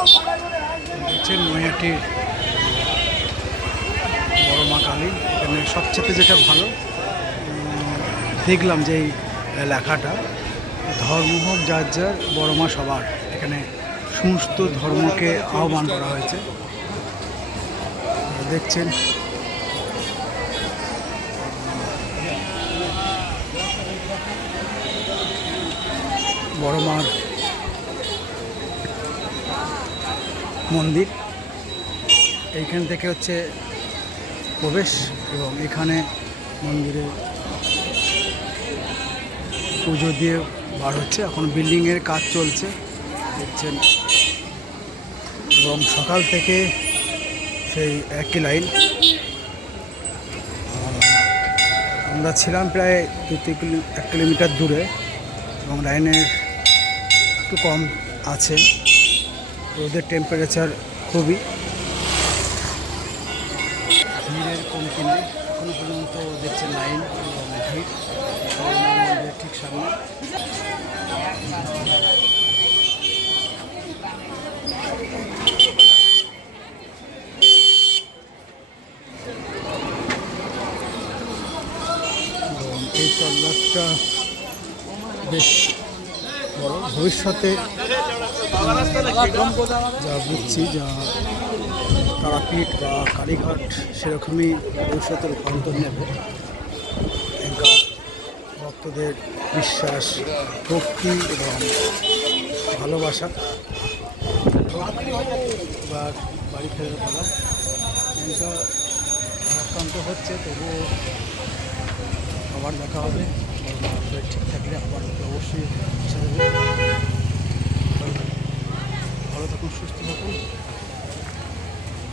দেখছেন নৈহাটির বড় মা কালী। এখানে সবচেয়ে যেটা ভালো দেখলাম যে এই লেখাটা, ধর্ম হোক যার যার, বড় মা সবার। এখানে সমস্ত ধর্মকে আহ্বান করা হয়েছে। দেখছেন বড় মার মন্দির। এইখান থেকে হচ্ছে প্রবেশ এবং এখানে মন্দিরে পুজো দিয়ে বার হচ্ছে। এখন বিল্ডিংয়ের কাজ চলছে দেখছেন, এবং সকাল থেকে সেই একই লাইন। আমরা ছিলাম প্রায় 1 কিলোমিটার দূরে এবং লাইনের একটু কম আছে। রোদের টেম্পারেচার খুবই, ভিড়ের কমতি নেই। এখনো পর্যন্ত দেখছেন লাইন এবং ভিড় মন্দিরের ঠিক সামনে। এই চল্লাটা বেশ বড়। ভবিষ্যতে যা বুঝছি, যা তারাপীঠ বা কালীঘাট সেরকমই ভবিষ্যতে রূপান্তর নেবে। এখানকার ভক্তদের বিশ্বাস, ভক্তি এবং ভালোবাসা। এবার বাড়ি ফেরার পালা। এটা আক্রান্ত হচ্ছে, তবুও আবার দেখা হবে। ঠিক থাকলে আবার অবশ্যই ভালো থাকুন, সুস্থ থাকুন।